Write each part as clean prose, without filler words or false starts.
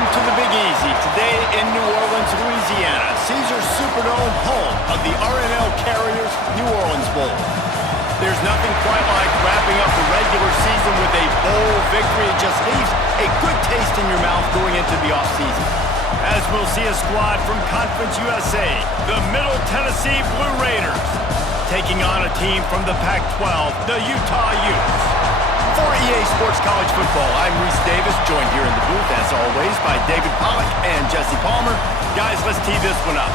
Welcome to the Big Easy. Today in New Orleans, Louisiana, Caesars Superdome, home of the R+L Carriers New Orleans Bowl. There's nothing quite like wrapping up the regular season with a bowl victory. It just leaves a good taste in your mouth going into the offseason. As we'll see a squad from Conference USA, the Middle Tennessee Blue Raiders, taking on a team from the Pac-12, the Utah Utes. For EA Sports College Football, I'm Reese Davis, joined here in the booth, as always, by David Pollack and Jesse Palmer. Guys, let's tee this one up.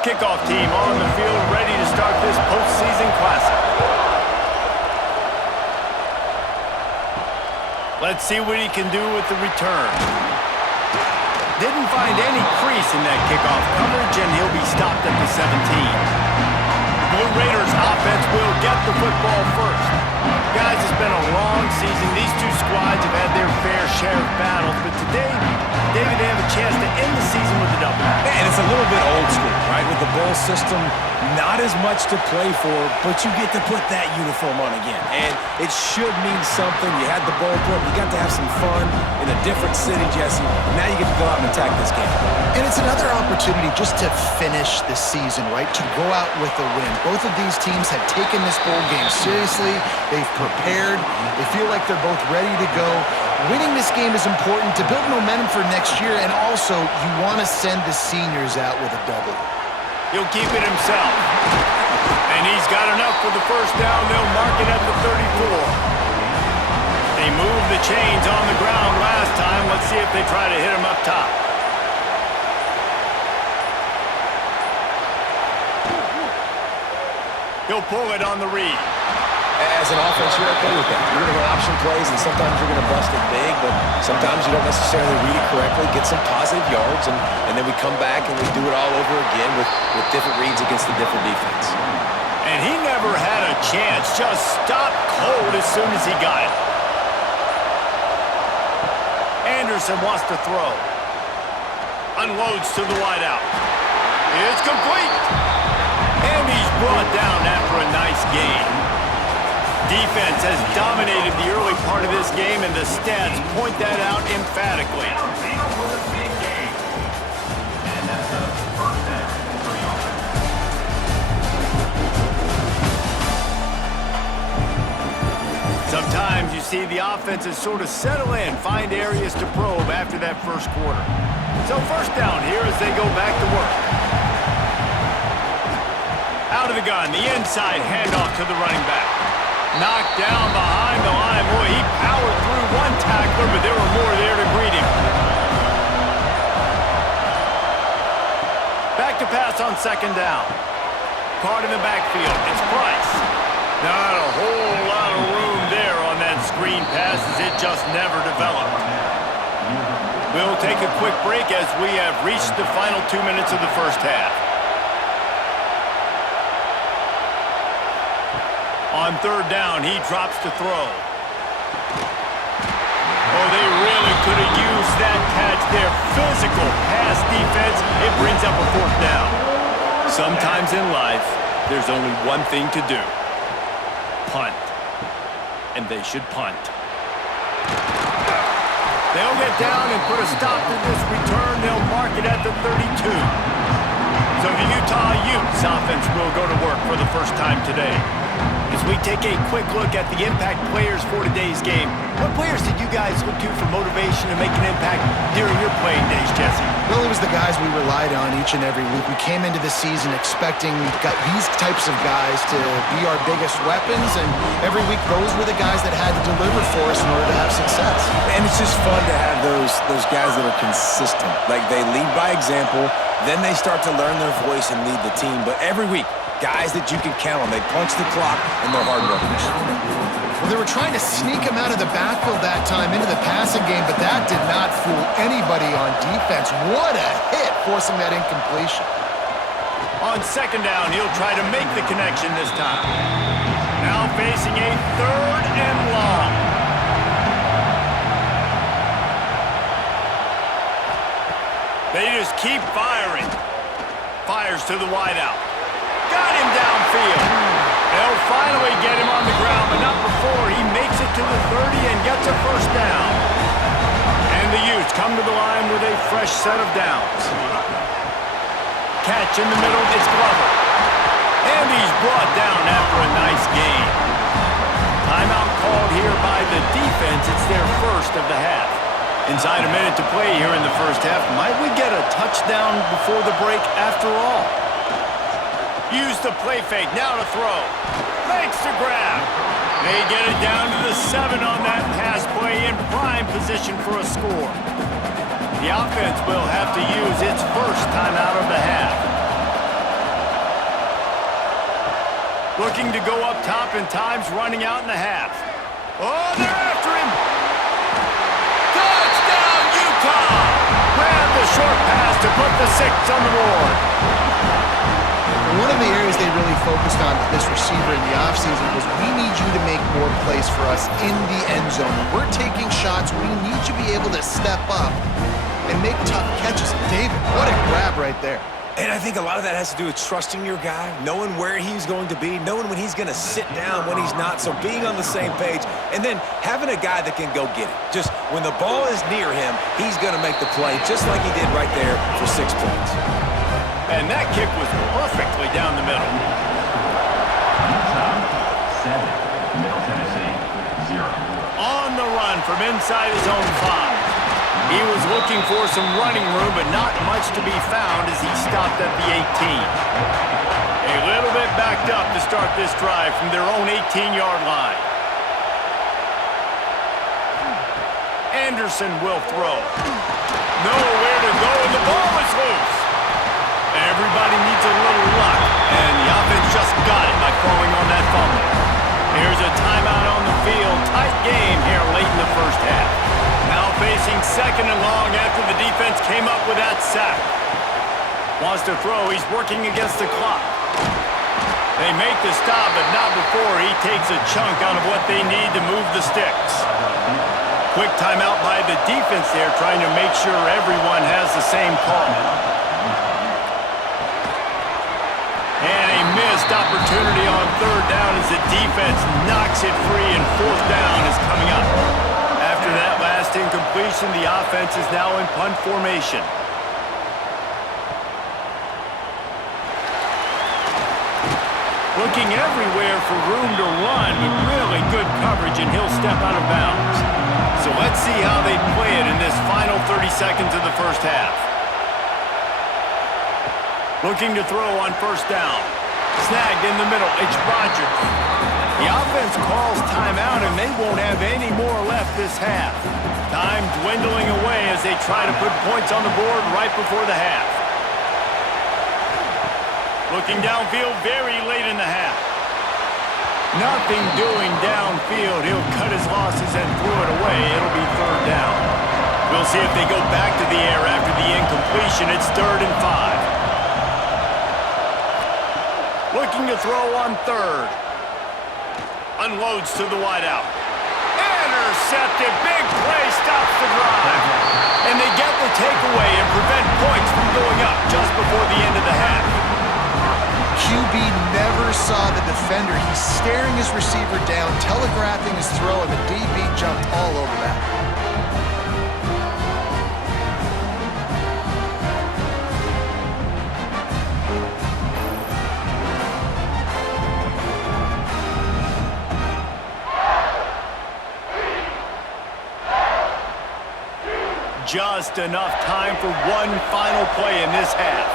Kickoff team on the field, ready to start this postseason classic. Let's see what he can do with the return. Didn't find any crease in that kickoff coverage, and he'll be stopped at the 17. Blue Raiders offense will get the football first. Guys, it's been a long season. These two squads have had their fair share of battles, but today, David, they have a chance to end the season with a double. And it's a little bit old school, right? With the bowl system, not as much to play for, but you get to put that uniform on again. And it should mean something. You had the bowl book. You got to have some fun in a different city, Jesse. Now you get to go out and attack this game. And it's another opportunity just to finish the season, right? To go out with a win. Both of these teams have taken this bowl game seriously. They've prepared. They feel like they're both ready to go. Winning this game is important to build momentum for next year, and also you want to send the seniors out with a W. He'll keep it himself. And he's got enough for the first down. They'll mark it at the 34. They moved the chains on the ground last time. Let's see if they try to hit him up top. He'll pull it on the read. As an offense, you're okay with that. You're going to run option plays, and sometimes you're going to bust it big, but sometimes you don't necessarily read it correctly, get some positive yards, and then we come back and we do it all over again with different reads against the different defense. And he never had a chance. Just stopped cold as soon as he got it. Anderson wants to throw. Unloads to the wideout. It's complete. And he's brought down after a nice gain. Defense has dominated the early part of this game, and the stats point that out emphatically. Sometimes you see the offenses sort of settle in, find areas to probe after that first quarter. So first down here as they go back to work. Out of the gun, the inside handoff to the running back. Knocked down behind the line. Boy, he powered through one tackler, but there were more there to greet him. Back to pass on second down. Caught in the backfield. It's Price. Not a whole lot of room there on that screen pass, as it just never developed. We'll take a quick break as we have reached the final 2 minutes of the first half. On third down, he drops to throw. Oh, they really could have used that catch there. Physical pass defense. It brings up a fourth down. Sometimes in life, there's only one thing to do. Punt. And they should punt. They'll get down and put a stop to this return. They'll mark it at the 32. So the Utah Utes offense will go to work for the first time today. As we take a quick look at the impact players for today's game, what players did you guys look to for motivation to make an impact during your playing days, Jesse? Well, it was the guys we relied on each and every week. We came into the season expecting these types of guys to be our biggest weapons, and every week those were the guys that had to deliver for us in order to have success. And it's just fun to have those guys that are consistent. Like, they lead by example, then they start to learn their voice and lead the team. But every week, guys that you can count on. They punch the clock, and they're hard workers. Well, they were trying to sneak him out of the backfield that time into the passing game, but that did not fool anybody on defense. What a hit, forcing that incompletion. On second down, he'll try to make the connection this time. Now facing a 3rd and long. They just keep firing. Fires to the wideout. Got him downfield. They'll finally get him on the ground, but not before he makes it to the 30 and gets a first down. And the Utes come to the line with a fresh set of downs. Catch in the middle, it's Glover. And he's brought down after a nice gain. Timeout called here by the defense. It's their first of the half. Inside a minute to play here in the first half. Might we get a touchdown before the break after all? Use the play fake, now to throw. Makes the grab. They get it down to the 7 on that pass play in prime position for a score. The offense will have to use its first timeout of the half. Looking to go up top in times running out in the half. Oh, they're after him. Touchdown, Utah! Grab the short pass to put the 6 on the board. One of the areas they really focused on with this receiver in the offseason was we need you to make more plays for us in the end zone. When we're taking shots, we need you to be able to step up and make tough catches. David, what a grab right there. And I think a lot of that has to do with trusting your guy, knowing where he's going to be, knowing when he's going to sit down, when he's not, so being on the same page, and then having a guy that can go get it. Just when the ball is near him, he's going to make the play, just like he did right there for 6 points. And that kick was perfectly down the middle. Utah 7, Middle Tennessee 0. On the run from inside his own 5. He was looking for some running room, but not much to be found as he stopped at the 18. A little bit backed up to start this drive from their own 18-yard line. Anderson will throw. Nowhere to go, and the ball is loose. Everybody needs a little luck, and the offense just got it by throwing on that fumble. Here's a timeout on the field. Tight game here late in the first half. Now facing 2nd and long after the defense came up with that sack. Wants to throw. He's working against the clock. They make the stop, but not before he takes a chunk out of what they need to move the sticks. Quick timeout by the defense there, trying to make sure everyone has the same call. And a missed opportunity on 3rd down as the defense knocks it free, and 4th down is coming up. After that last incompletion, the offense is now in punt formation. Looking everywhere for room to run, but really good coverage, and he'll step out of bounds. So let's see how they play it in this final 30 seconds of the first half. Looking to throw on 1st down. Snagged in the middle, it's Rodgers. The offense calls timeout, and they won't have any more left this half. Time dwindling away as they try to put points on the board right before the half. Looking downfield very late in the half. Nothing doing downfield. He'll cut his losses and throw it away. It'll be 3rd down. We'll see if they go back to the air after the incompletion. It's 3rd and 5. Looking to throw on 3rd. Unloads to the wideout. Intercepted. Big play stops the drive. And they get the takeaway and prevent points from going up just before the end of the half. QB never saw the defender. He's staring his receiver down, telegraphing his throw, and the DB jumped all over that. Just enough time for one final play in this half.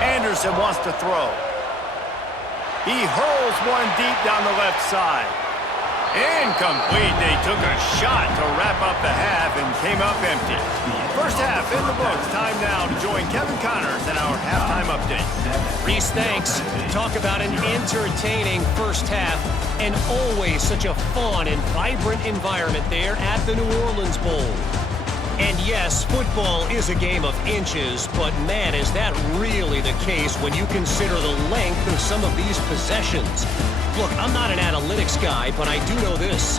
Anderson wants to throw. He hurls one deep down the left side. Incomplete. They took a shot to wrap up the half and came up empty. First half in the books. Time now to join Kevin Connors in our halftime update. Reese, thanks. Talk about an entertaining first half and always such a fun and vibrant environment there at the New Orleans Bowl. And yes, football is a game of inches, but man, is that really the case when you consider the length of some of these possessions. Look, I'm not an analytics guy, but I do know this.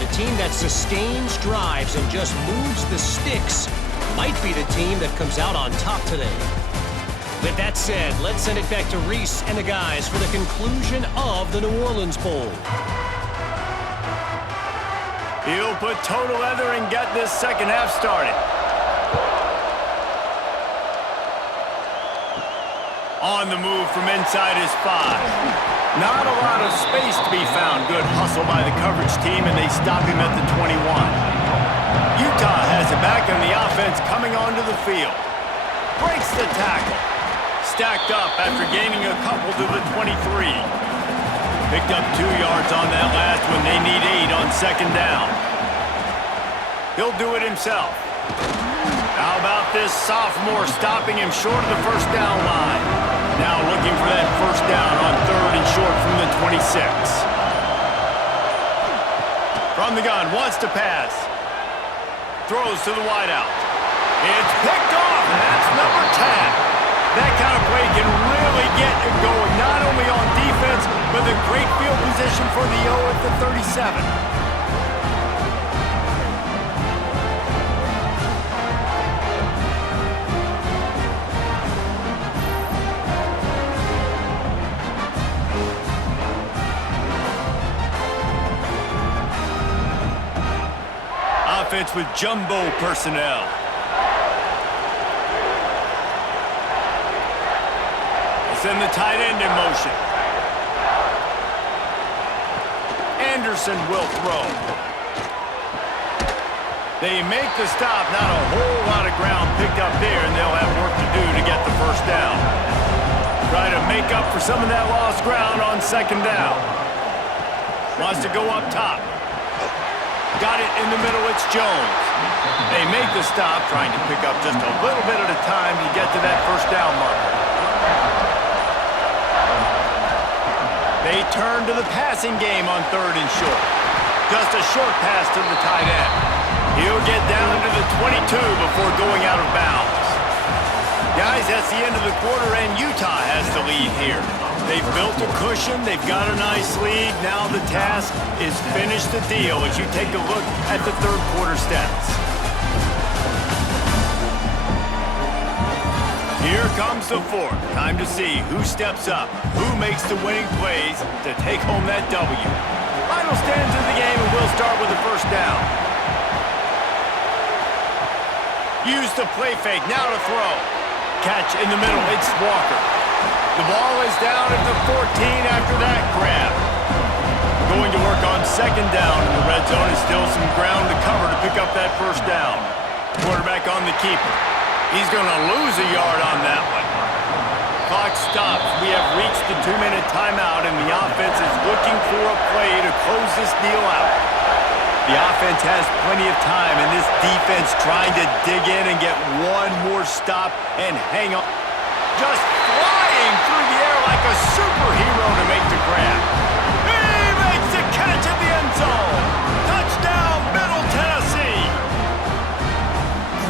The team that sustains drives and just moves the sticks might be the team that comes out on top today. With that said, let's send it back to Reese and the guys for the conclusion of the New Orleans Bowl. He'll put total leather and get this second half started. On the move from inside his 5. Not a lot of space to be found. Good hustle by the coverage team, and they stop him at the 21. Utah has it back on the offense coming onto the field. Breaks the tackle. Stacked up after gaining a couple to the 23. Picked up 2 yards on that last one. They need 8 on second down. He'll do it himself. How about this sophomore stopping him short of the first down line? Now looking for that first down on 3rd and short from the 26. From the gun, wants to pass. Throws to the wideout. It's picked off, and that's number 10. That kind of play can really get it going, not only on defense, but the great field position for the O at the 37. Offense with jumbo personnel. Send the tight end in motion. Anderson will throw. They make the stop. Not a whole lot of ground picked up there, and they'll have work to do to get the first down. Try to make up for some of that lost ground on second down. Wants to go up top. Got it in the middle. It's Jones. They make the stop, trying to pick up just a little bit at a time to get to that first down marker. They turn to the passing game on 3rd and short. Just a short pass to the tight end. He'll get down to the 22 before going out of bounds. Guys, that's the end of the quarter, and Utah has the lead here. They've built a cushion. They've got a nice lead. Now the task is finish the deal as you take a look at the third quarter stats. Here comes the fourth. Time to see who steps up, who makes the winning plays to take home that W. Final stands in the game, and we'll start with the first down. Use the play fake, now to throw. Catch in the middle, it's Walker. The ball is down at the 14 after that grab. Going to work on second down in the red zone. Is still some ground to cover to pick up that first down. Quarterback on the keeper. He's going to lose a yard on that one. Clock stops. We have reached the 2-minute timeout, and the offense is looking for a play to close this deal out. The offense has plenty of time, and this defense trying to dig in and get one more stop and hang on. Just flying through the air like a superhero to make the grab. He makes the catch at the end zone. Touchdown, Middle Tennessee.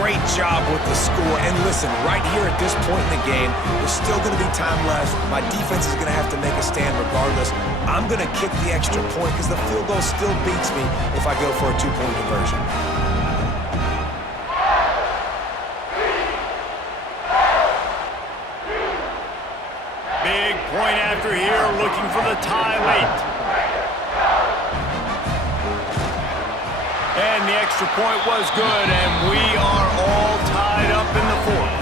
Great job with the score. And listen, right here at this point in the game, there's still going to be time left. My defense is going to have to make a stand regardless. I'm going to kick the extra point because the field goal still beats me if I go for a 2-point conversion. Big point after here, looking for the tie late. And the extra point was good, and we are all tied up in the fourth.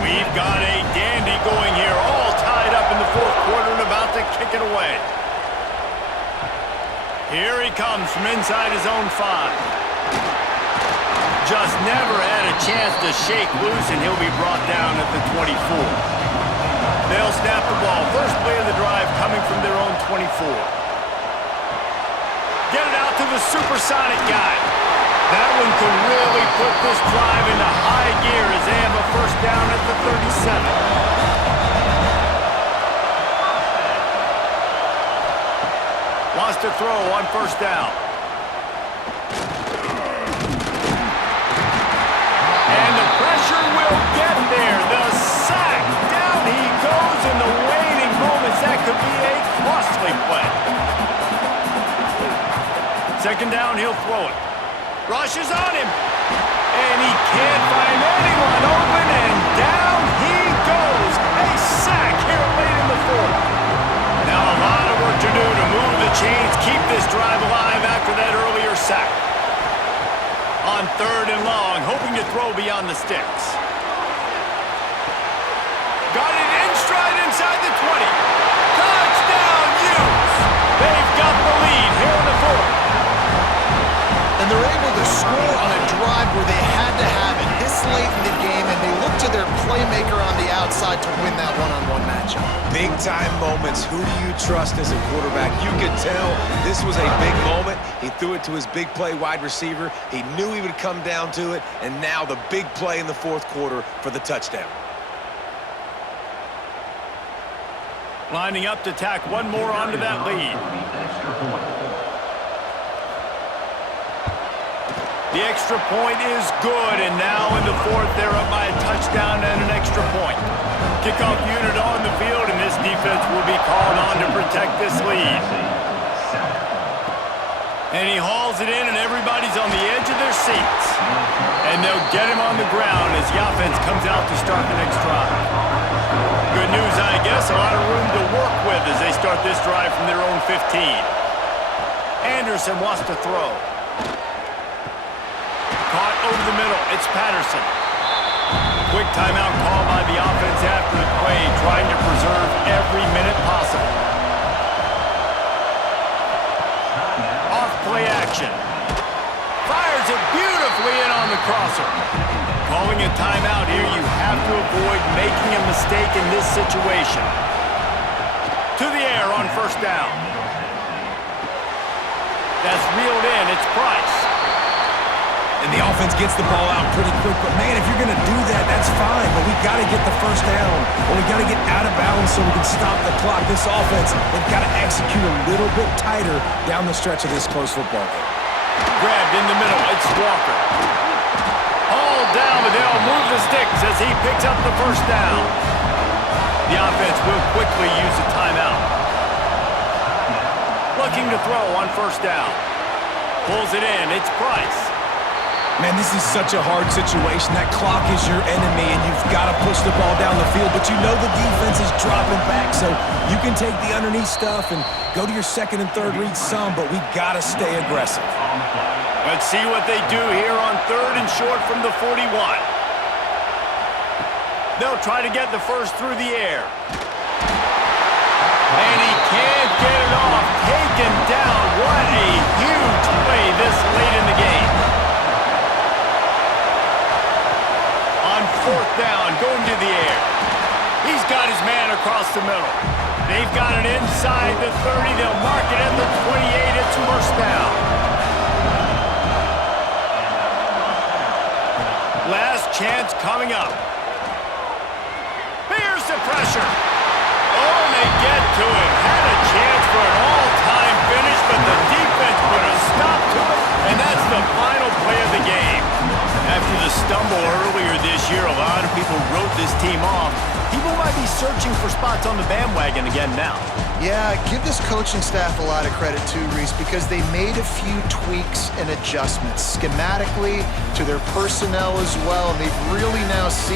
We've got a dandy going here, all tied up in the fourth quarter and about to kick it away. Here he comes from inside his own 5. Just never had a chance to shake loose, and he'll be brought down at the 24. They'll snap the ball. First play of the drive coming from their own 24. Get it out to the supersonic guy. That one could really put this drive into high gear as they have a first down at the 37. Wants to throw on first down. second down, he'll throw it. Rushes on him. And he can't find anyone open, and down he goes. A sack here late in the fourth. Now a lot of work to do to move the chains, keep this drive alive after that earlier sack. On third and long, hoping to throw beyond the sticks. Got it in stride inside the 20. Touchdown, Utes! They've got the lead here in the fourth. And they're able to score on a drive where they had to have it this late in the game, and they look to their playmaker on the outside to win that one-on-one matchup. Big-time moments. Who do you trust as a quarterback? You could tell this was a big moment. He threw it to his big play wide receiver. He knew he would come down to it, and now the big play in the fourth quarter for the touchdown. Lining up to tack one more onto that lead. The extra point is good, and now in the fourth, they're up by a touchdown and an extra point. Kickoff unit on the field, and this defense will be called on to protect this lead. And he hauls it in, and everybody's on the edge of their seats. And they'll get him on the ground as the offense comes out to start the next drive. Good news, I guess, a lot of room to work with as they start this drive from their own 15. Anderson wants to throw. Caught over the middle. It's Patterson. Quick timeout call by the offense after the play, trying to preserve every minute possible. Off play action. Fires it beautifully in on the crosser. Calling a timeout here, you have to avoid making a mistake in this situation. To the air on first down. That's reeled in. It's Price. And the offense gets the ball out pretty quick. But, man, if you're going to do that, that's fine. But we've got to get the first down. Or we've got to get out of bounds so we can stop the clock. This offense, they've got to execute a little bit tighter down the stretch of this close football game. Grabbed in the middle. It's Walker. Hauled down, but they'll move the sticks as he picks up the first down. The offense will quickly use a timeout. Looking to throw on first down. Pulls it in. It's Price. Man, this is such a hard situation. That clock is your enemy, and you've got to push the ball down the field. But you know the defense is dropping back, so you can take the underneath stuff and go to your second and third read some, but we've got to stay aggressive. Let's see what they do here on third and short from the 41. They'll try to get the first through the air. And he can't get it off. Taken down. What a huge play this late in the game. On fourth down, going to the air. He's got his man across the middle. They've got it inside the 30. They'll mark it at the 28. It's first down. Last chance coming up. Here's the pressure. Oh, and they get to it. Had a chance for an all-time finish, but the defense put a stop to it, and that's the final play of the game. After the stumble earlier this year, a lot of people wrote this team off. People might be searching for spots on the bandwagon again now. Yeah, give this coaching staff a lot of credit too, Reese, because they made a few tweaks and adjustments schematically to their personnel as well, and they've really now seen